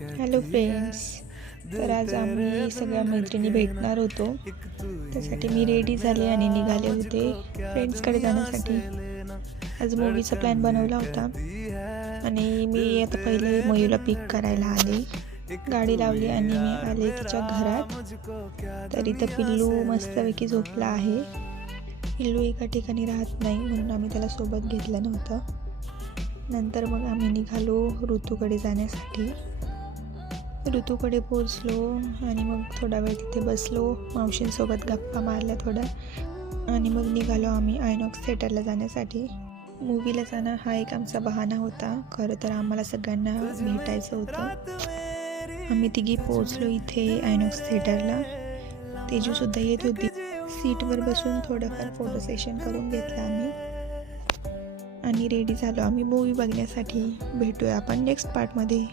Hello friends. तर आज आम्ही सगळ्या मैत्रिणी भेटणार होतो. त्यासाठी मी रेडी झाले आणि निघाले होते फ्रेंड्सकडे जाण्यासाठी. आज मूवीचा प्लॅन बनवला होता आणि मी आता पहिले मयूला पिक करायला आले. गाडी लावली आणि मी आले तिच्या घरात. तर इथं पिल्लू मस्तपैकी झोपला आहे. पिल्लू एका ठिकाणी राहत नाही म्हणून आम्ही त्याला सोबत घेतलं नव्हतं. नंतर मग आम्ही निघालो ऋतूकडे जाण्यासाठी. ऋतूकडे पोचलो आणि मग थोडा वेळ तिथे बसलो, मावशींसोबत गप्पा मारल्या थोड्या आणि मग निघालो आम्ही आयनॉक्स थिएटरला जाण्यासाठी. मूवीला जाणं हा एक आमचा बहाणा होता. खरं तर आम्हाला सगळ्यांना भेटायचं होतं. आम्ही तिघी पोचलो इथे आयनॉक्स थिएटरला. तेजूसुद्धा येत होती. सीटवर बसून थोडंफार फोटो सेशन करून घेतलं आम्ही आणि रेडी झालो आम्ही मूवी बघण्यासाठी. भेटूया आपण नेक्स्ट पार्टमध्ये.